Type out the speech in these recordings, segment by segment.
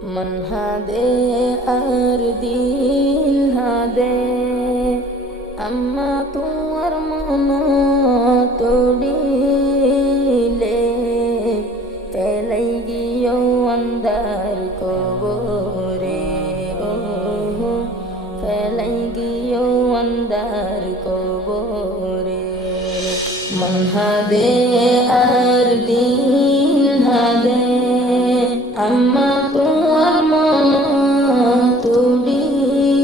मन हादे আর দিন হাদে আম্মা তোমার মন তোড়িলে ফেলাই গিয়ে অন্ধার কবরে ও ফেলাই গিয়ে অন্ধার কবরে मन হাদে আর দিন হাদে আম্মা তোমার মন তুলিলে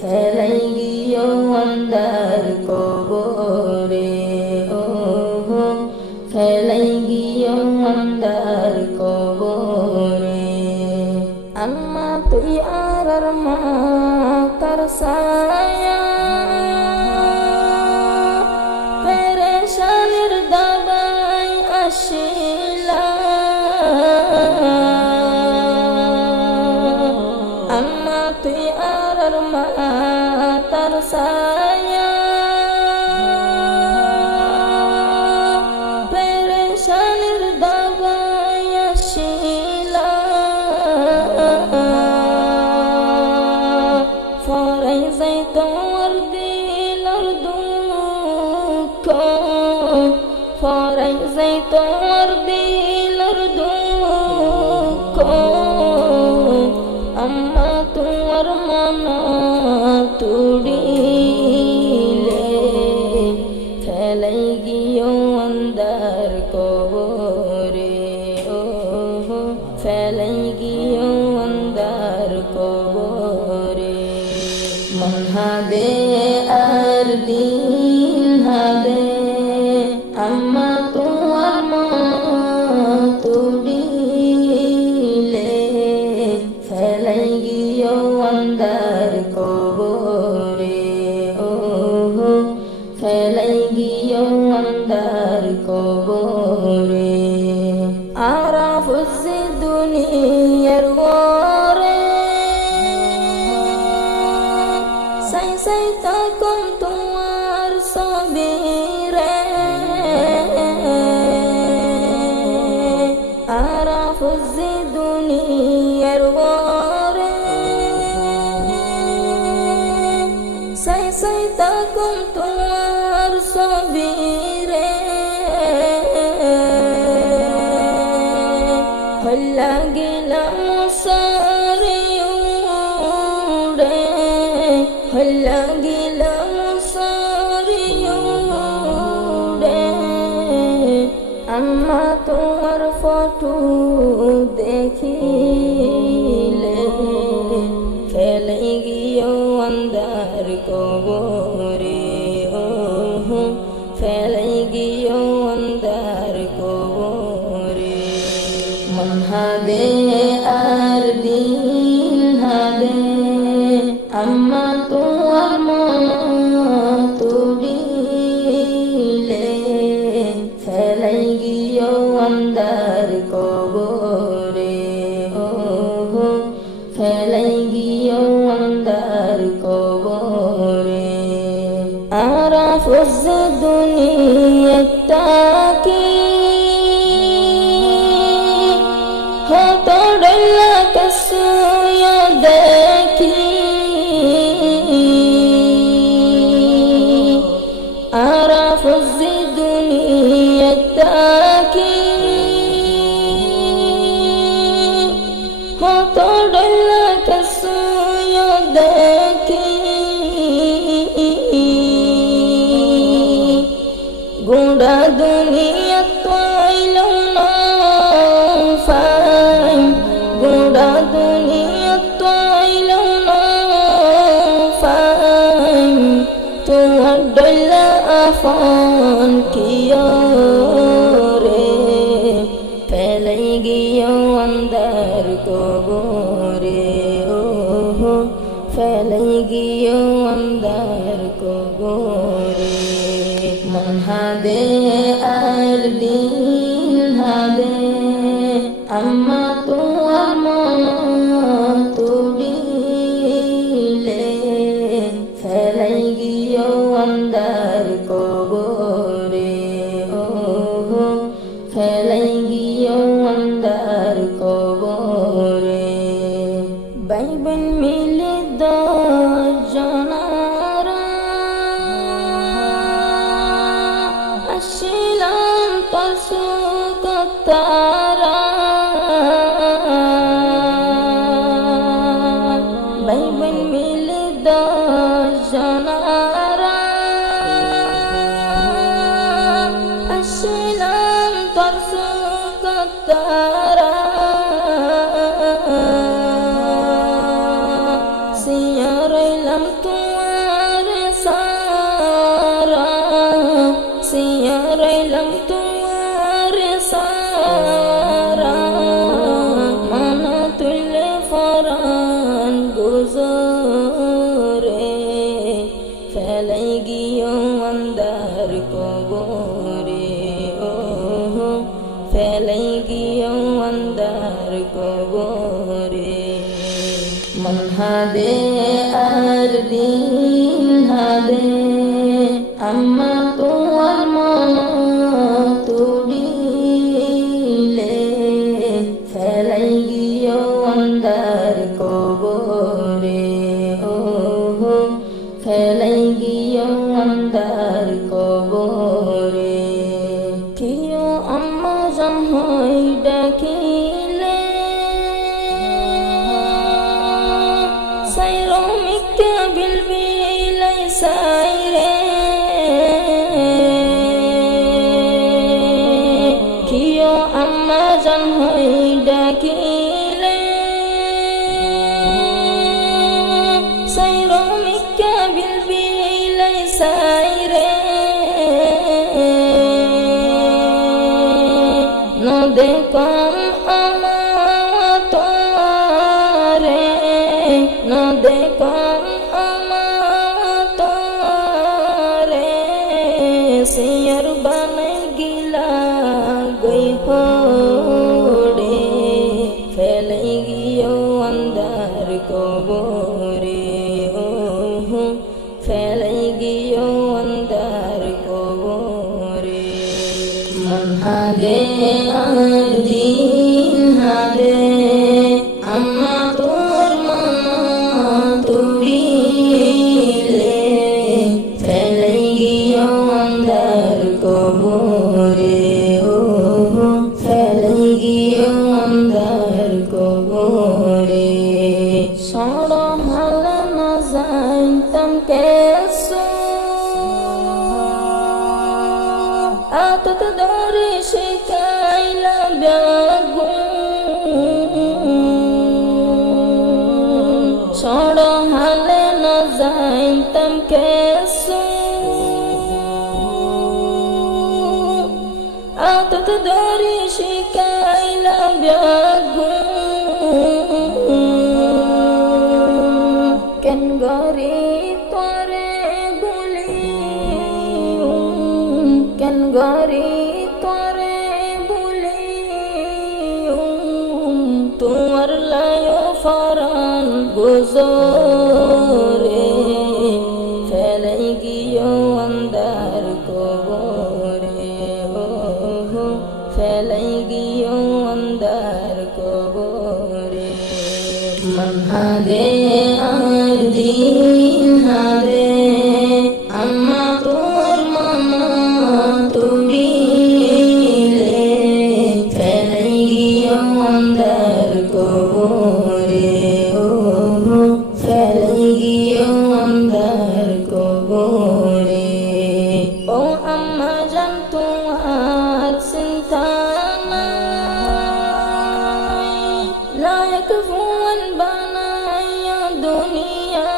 ফেলাই গিয়ে অন্ধার কবরে ও ফেলাই গিয়ে অন্ধার কবরে আম্মা তুই আর মা তার ছায়া পেরেশানির দাবাই আসিলা আম্মা তুই আর মা তার ছায়া পেরেশানির দাবাই আসিলা ফরাই যাই তোমার দিলর দুঃখ ফরাই যাই তোমার দিলর দুঃখ আম্মা তোমার মন তুড়িলে ফেলাই গিয়ে অন্ধার কবরে ও ফেলাই গিয়ে অন্ধার কবরে मन হাদে আর দিন হাদে আম্মা তোমার মন তুলিলে ফেলাই গিয়ে অন্ধার কবরে ও ফেলাই গিয়ে অন্ধার কবরে আরাফুজ দুনিয়ার গরে সাই সাই তখন তোমার সবিরে আরাফুজ দুনিয়ার গরে সাই সাই তখন তোমার সবিরে হল্লা গেলাম সারে উড়ে হল্লা গেলাম সারে উড়ে আম্মা তোমার ফটো দেখিলে ফেলে গিয়ে অন্ধার কবরে ও ফেলে গিয়ে অন্ধার কবরে मन হাদে আর দিন হাদে আম্মা তোমার মন তুলিলে ফেলাই গিয়ে অন্ধার কবরে ও ফেলাই গিয়ে অন্ধার কবরে আরাফুজ দুনিয়াটা কি তোড়লা কসুয়া দেখি আরাফুজ দুনিয়াটা কি তোড়লা কসুয়া দেখি গুড়া দুনিয়া তোইলো না গুড়া দুনিয়া তোইলো না ফাইম তোমার ডলা আফান কিয়া রে ফেলাই গিয়ে অন্ধার কবরে ও ফেলাই গিয়ে অন্ধার কবরে मन হাদে আর দিন হাদে আম্মা তোমার মন তুলিলে ফেলাই গিয়ে অন্ধার কবরে ও ফেলাই গিয়ে অন্ধার কবরে সিয়ারাইলাম তোমার সারা, সিয়ারাইলাম তোমার সারা, মানা তুলে ফরান গুজরে, ফেলাই গিয়েও আন্দার কবরে, ও ফেলাই গিয়েও আন্দার কবরে। মন হাদে আর দিন হাদে, আম্মা তোমার মন তুলিলে, ফেলাই গিয়েও আন্দার কবরে, ও ফেলাই গিয়েও আন্দার কবরে। কিও আম্মা জান হই ডাকিলে, সাইরো মিক্কা বিলবিলাই সাইরে, কিও আম্মা জান হই ডাকিলে, সাইরো মিক্কা বিলবিলাই সাইরে, নদে কম আমাতরে, নদে কম আমাতরে, সিয়ার বানাই গিলা গই হড়ে, ফেলাই গিয়েও আন্দার কবরে, ও ফেলাই গিয়েও আন্দার কবরে। মন হাদে আর দিন হাদে, আম্মা তোর মন তুলিলে, ফেলাই গিয়েও আন্দার কবরে, ও ফেলাই গিয়েও আন্দার কবরে। সড় হালা না জানতাম কেসো, আতত দরে শিখাইলা ব্যাগুন, সড় হালে না জানতাম কেসো, আতত দরে শিখাইলা ব্যাগুন, কেন গরি তোরে বলি, কেন গরি তোরে বলি, তোমার লায় ফরান গুজরে, ফেলাই গিয়েও আন্দার কবরে, ও ফেলাই গিয়েও আন্দার কবরে। মন হাদে আর দিন হাদে, আম্মা তোর মন তুলিলে, ফেলাই গিয়েও আন্দার কবরে, ও ফেলাই গিয়েও আন্দার কবরে। ও আম্মা জান তোমার চিন্তা নাই, লায়ক ফুল বানাইয়া দুনিয়া,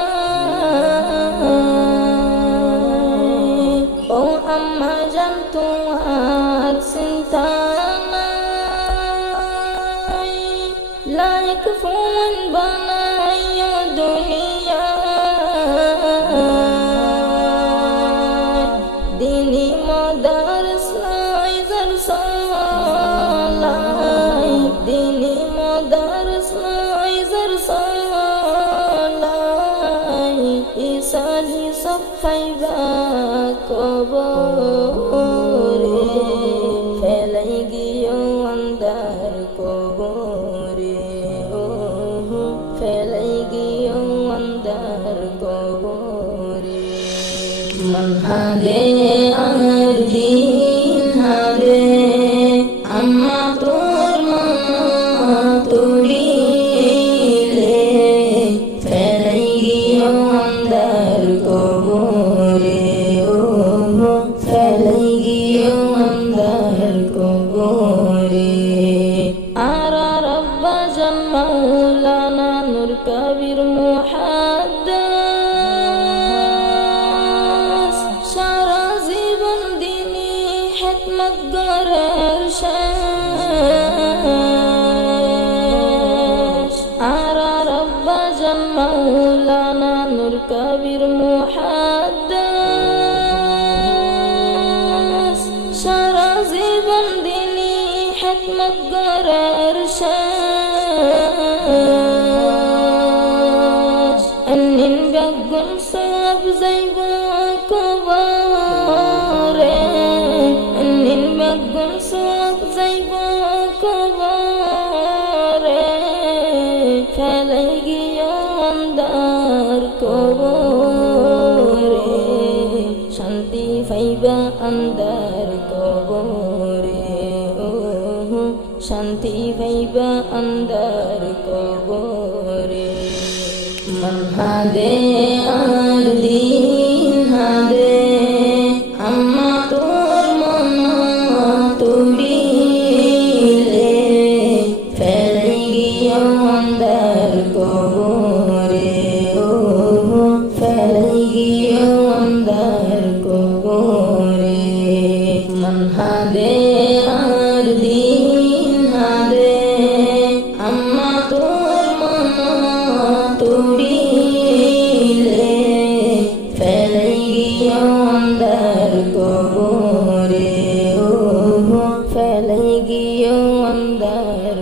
ও আম্মা জান তোমার চিন্তা নাই, লায়ক ফুল বানাইয়া দুনিয়া, দিনী মাদারস লাই জারসালাই, দিনী মাদারস লাই জারসালাই, ইসালি সফাইবা কবরে, ফেলাই গিয়েও আন্দার কবরে, ও ফেলাই গিয়েও আন্দার কবরে। মন হাদে আর দিন হাদে, আম্মা তোর মন তুলিলে, ফেলাই গিয়েও আন্দার কবরে, ও ফেলাই গিয়েও আন্দার কবরে। মাওলানা নূর কবির মুহাদ্দাস সারা জীবন দিলি হিকমত গড়ার শেষ আন্নিন বেগুন সব যাইব কবরে আন্নিন বেগুন সব যাইব কবরে ফেলে গিয়ে অন্ধার কবরে শান্তি পাইবা অন্ধার কবরে শান্তি পাইবা অন্ধার কবরে মন হাদে আর দিন হাদে আম্মা তোর মন তুড়িলে ফেলে গিয়ে অন্ধার কবরে ফেলে গিয়ে অন্ধার কবরে মন হাদে আর দিন হাদে আম্মা তোর মন তুড়িলে ফেলে গিয়ে অন্ধার কবরে ফেলে গিয়ে অন্ধার